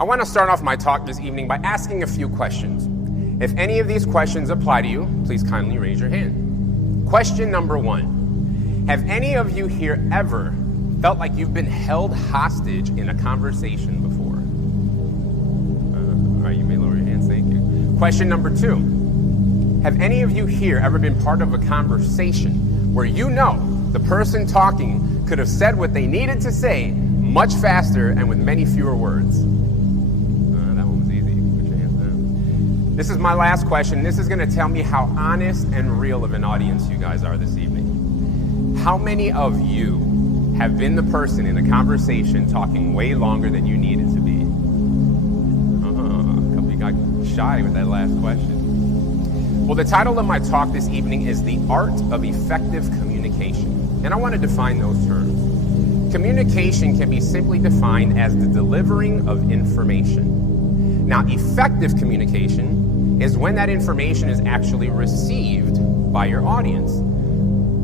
I want to start off my talk this evening by asking a few questions. If any of these questions apply to you, please kindly raise your hand. Question number 1. Have any of you here ever felt like you've been held hostage in a conversation before? All right, you may lower your hands, thank you. Question number 2. Have any of you here ever been part of a conversation where you know the person talking could have said what they needed to say much faster and with many fewer words? That one was easy. Put your hands down. This is my last question. This is going to tell me how honest and real of an audience you guys are this evening. How many of you have been the person in a conversation talking way longer than you needed to be? A couple of you got shy with that last question. Well, the title of my talk this evening is The Art of Effective Communication. And I want to define those terms. Communication can be simply defined as the delivering of information. Now, effective communication is when that information is actually received by your audience.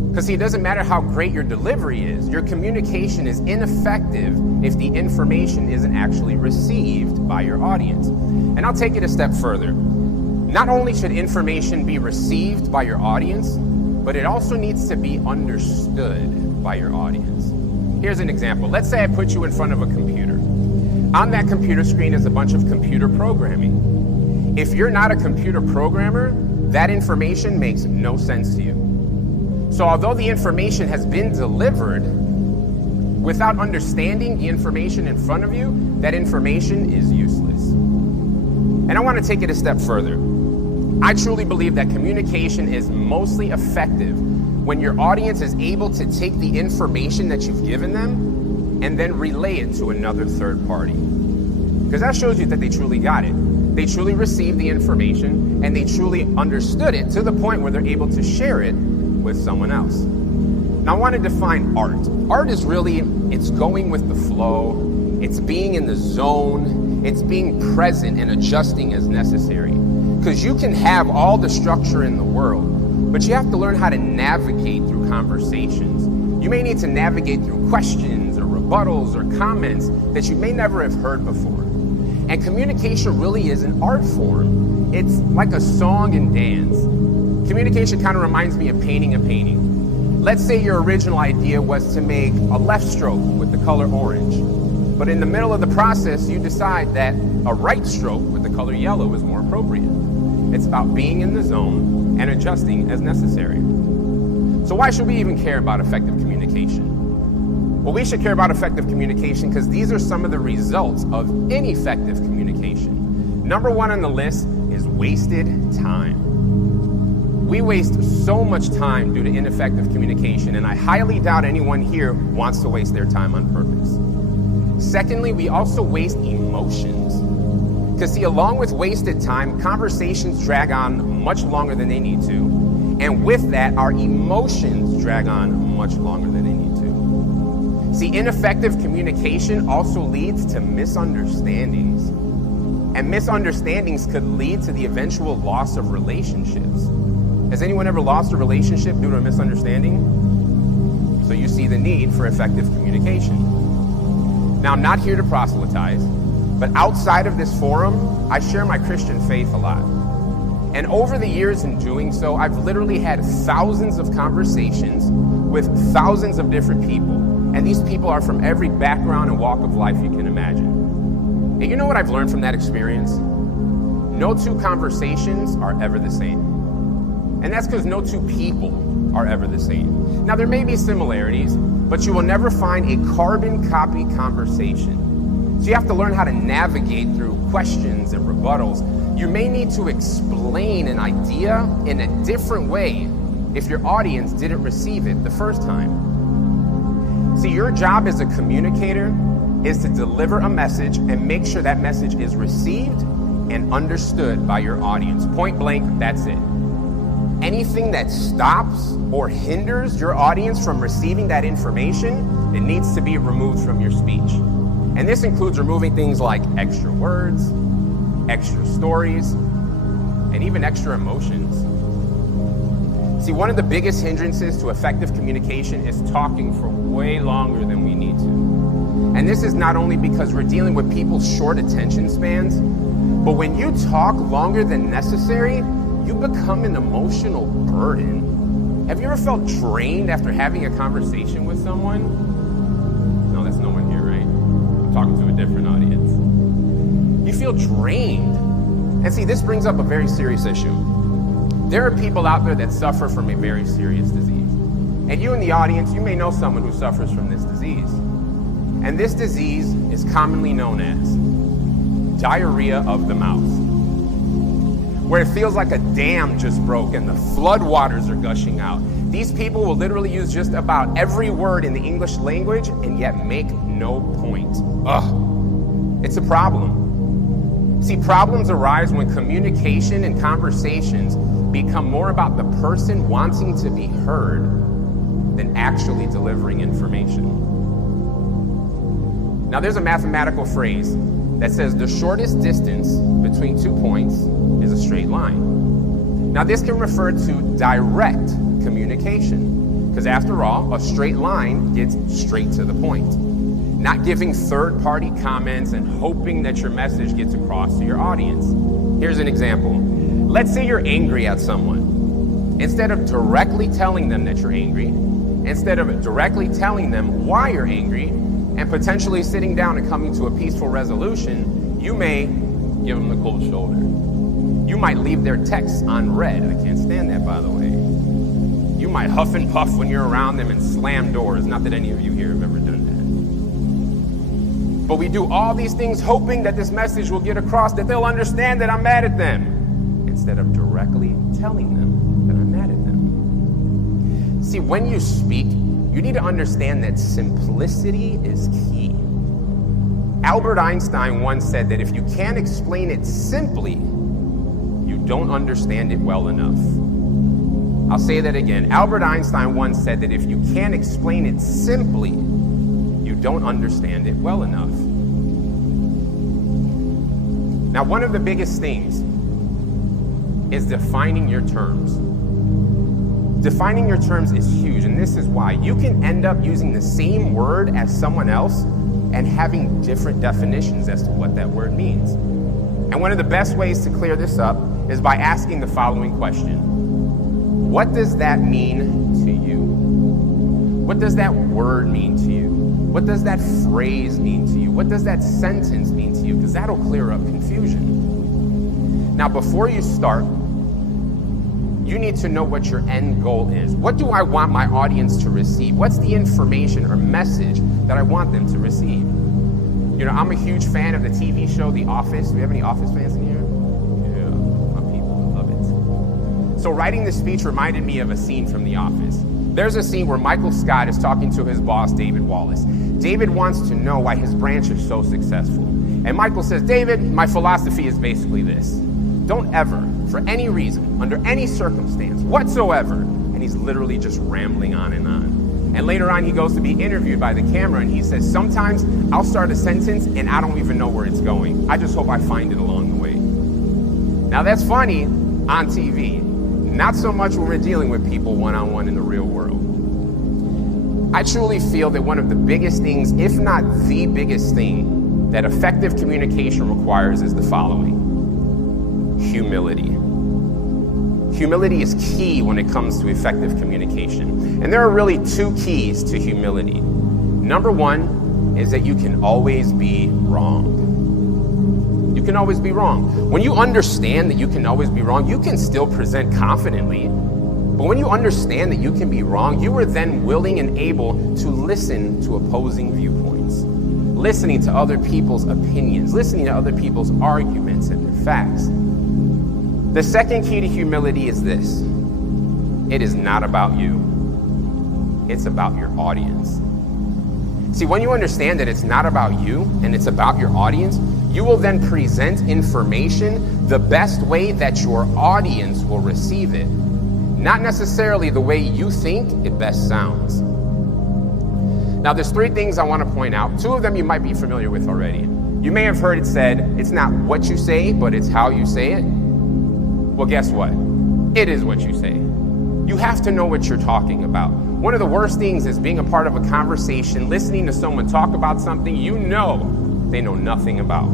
Because see, it doesn't matter how great your delivery is, your communication is ineffective if the information isn't actually received by your audience. And I'll take it a step further. Not only should information be received by your audience, but it also needs to be understood by your audience. Here's an example. Let's say I put you in front of a computer. On that computer screen is a bunch of computer programming. If you're not a computer programmer, that information makes no sense to you. So although the information has been delivered, without understanding the information in front of you, that information is useless. And I want to take it a step further. I truly believe that communication is mostly effective when your audience is able to take the information that you've given them and then relay it to another third party. Because that shows you that they truly got it. They truly received the information and they truly understood it to the point where they're able to share it with someone else. Now I want to define art. Art is really, it's going with the flow, it's being in the zone, it's being present and adjusting as necessary. Because you can have all the structure in the world, but you have to learn how to navigate through conversations. You may need to navigate through questions or rebuttals or comments that you may never have heard before. And communication really is an art form. It's like a song and dance. Communication kind of reminds me of painting a painting. Let's say your original idea was to make a left stroke with the color orange. But in the middle of the process, you decide that a right stroke with the color yellow is more appropriate. It's about being in the zone and adjusting as necessary. So why should we even care about effective communication? Well, we should care about effective communication because these are some of the results of ineffective communication. Number 1 on the list is wasted time. We waste so much time due to ineffective communication, and I highly doubt anyone here wants to waste their time on purpose. Secondly, we also waste emotions. Because see, along with wasted time, conversations drag on much longer than they need to. And with that, our emotions drag on much longer than they need to. See, ineffective communication also leads to misunderstandings. And misunderstandings could lead to the eventual loss of relationships. Has anyone ever lost a relationship due to a misunderstanding? So you see the need for effective communication. Now, I'm not here to proselytize. But outside of this forum, I share my Christian faith a lot. And over the years in doing so, I've literally had thousands of conversations with thousands of different people. And these people are from every background and walk of life you can imagine. And you know what I've learned from that experience? No two conversations are ever the same. And that's because no two people are ever the same. Now, there may be similarities, but you will never find a carbon copy conversation. So you have to learn how to navigate through questions and rebuttals. You may need to explain an idea in a different way if your audience didn't receive it the first time. See, your job as a communicator is to deliver a message and make sure that message is received and understood by your audience. Point blank, that's it. Anything that stops or hinders your audience from receiving that information, it needs to be removed from your speech. And this includes removing things like extra words, extra stories, and even extra emotions. See, one of the biggest hindrances to effective communication is talking for way longer than we need to. And this is not only because we're dealing with people's short attention spans, but when you talk longer than necessary, you become an emotional burden. Have you ever felt drained after having a conversation with someone? No, that's no one here, right? I'm talking to a different audience. You feel drained. And see, this brings up a very serious issue. There are people out there that suffer from a very serious disease. And you in the audience, you may know someone who suffers from this disease. And this disease is commonly known as diarrhea of the mouth, where it feels like a dam just broke and the floodwaters are gushing out. These people will literally use just about every word in the English language and yet make no point. Ugh, it's a problem. See, problems arise when communication and conversations become more about the person wanting to be heard than actually delivering information. Now, there's a mathematical phrase that says the shortest distance between 2 points is a straight line. Now, this can refer to direct communication, because after all, a straight line gets straight to the point, not giving third-party comments and hoping that your message gets across to your audience. Here's an example. Let's say you're angry at someone. Instead of directly telling them that you're angry, instead of directly telling them why you're angry, and potentially sitting down and coming to a peaceful resolution, you may give them the cold shoulder. You might leave their texts unread. I can't stand that, by the way. You might huff and puff when you're around them and slam doors. Not that any of you here have ever done that. But we do all these things hoping that this message will get across, that they'll understand that I'm mad at them, instead of directly telling them that I'm mad at them. See, when you speak, you need to understand that simplicity is key. Albert Einstein once said that if you can't explain it simply, you don't understand it well enough. I'll say that again. Albert Einstein once said that if you can't explain it simply, you don't understand it well enough. Now, one of the biggest things is defining your terms. Defining your terms is huge, and this is why. You can end up using the same word as someone else and having different definitions as to what that word means. And one of the best ways to clear this up is by asking the following question. What does that mean to you? What does that word mean to you? What does that phrase mean to you? What does that sentence mean to you? Because that'll clear up confusion. Now, before you start, you need to know what your end goal is. What do I want my audience to receive? What's the information or message that I want them to receive? You know, I'm a huge fan of the TV show The Office. Do we have any Office fans in here? Yeah, my people love it. So writing this speech reminded me of a scene from The Office. There's a scene where Michael Scott is talking to his boss, David Wallace. David wants to know why his branch is so successful. And Michael says, David, my philosophy is basically this. Don't ever, for any reason, under any circumstance whatsoever, and he's literally just rambling on and on. And later on, he goes to be interviewed by the camera, and he says, sometimes I'll start a sentence, and I don't even know where it's going. I just hope I find it along the way. Now, that's funny on TV. Not so much when we're dealing with people one-on-one in the real world. I truly feel that one of the biggest things, if not the biggest thing, that effective communication requires is the following. Humility. Humility is key when it comes to effective communication. And there are really two keys to humility. Number one is that you can always be wrong. You can always be wrong. When you understand that you can always be wrong, you can still present confidently. But when you understand that you can be wrong, you are then willing and able to listen to opposing viewpoints, listening to other people's opinions, listening to other people's arguments and their facts. The second key to humility is this. It is not about you. It's about your audience. See, when you understand that it's not about you and it's about your audience, you will then present information the best way that your audience will receive it, not necessarily the way you think it best sounds. Now, there's three things I want to point out. Two of them you might be familiar with already. You may have heard it said, it's not what you say, but it's how you say it. Well, guess what? It is what you say. You have to know what you're talking about. One of the worst things is being a part of a conversation, listening to someone talk about something you know they know nothing about.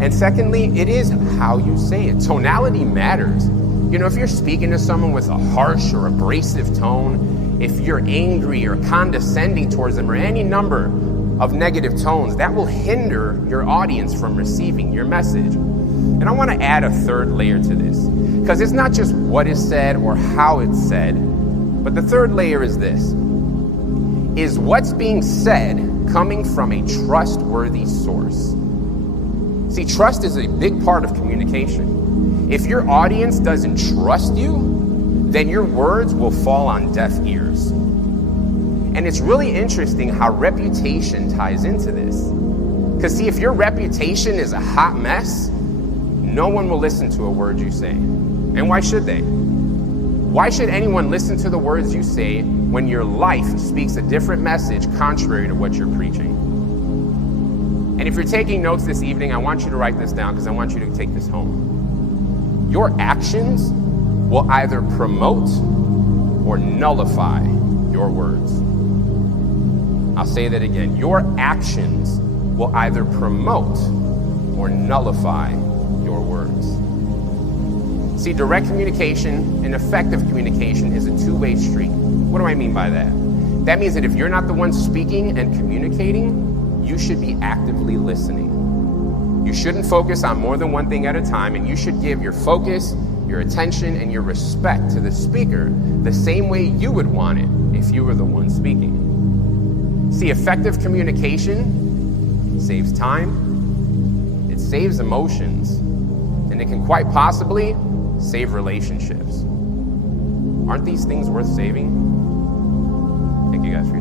And secondly, it is how you say it. Tonality matters. You know, if you're speaking to someone with a harsh or abrasive tone, if you're angry or condescending towards them, or any number of negative tones, that will hinder your audience from receiving your message. And I want to add a third layer to this, because it's not just what is said or how it's said, but the third layer is this. Is what's being said coming from a trustworthy source? See, trust is a big part of communication. If your audience doesn't trust you, then your words will fall on deaf ears. And it's really interesting how reputation ties into this. Because see, if your reputation is a hot mess, no one will listen to a word you say. And why should they? Why should anyone listen to the words you say when your life speaks a different message contrary to what you're preaching? And if you're taking notes this evening, I want you to write this down because I want you to take this home. Your actions will either promote or nullify your words. I'll say that again. Your actions will either promote or nullify your words. See, direct communication and effective communication is a two-way street. What do I mean by that? That means that if you're not the one speaking and communicating, you should be actively listening. You shouldn't focus on more than one thing at a time, and you should give your focus, your attention, and your respect to the speaker the same way you would want it if you were the one speaking. See, effective communication saves time, it saves emotions, and it can quite possibly save relationships. Aren't these things worth saving? Thank you guys for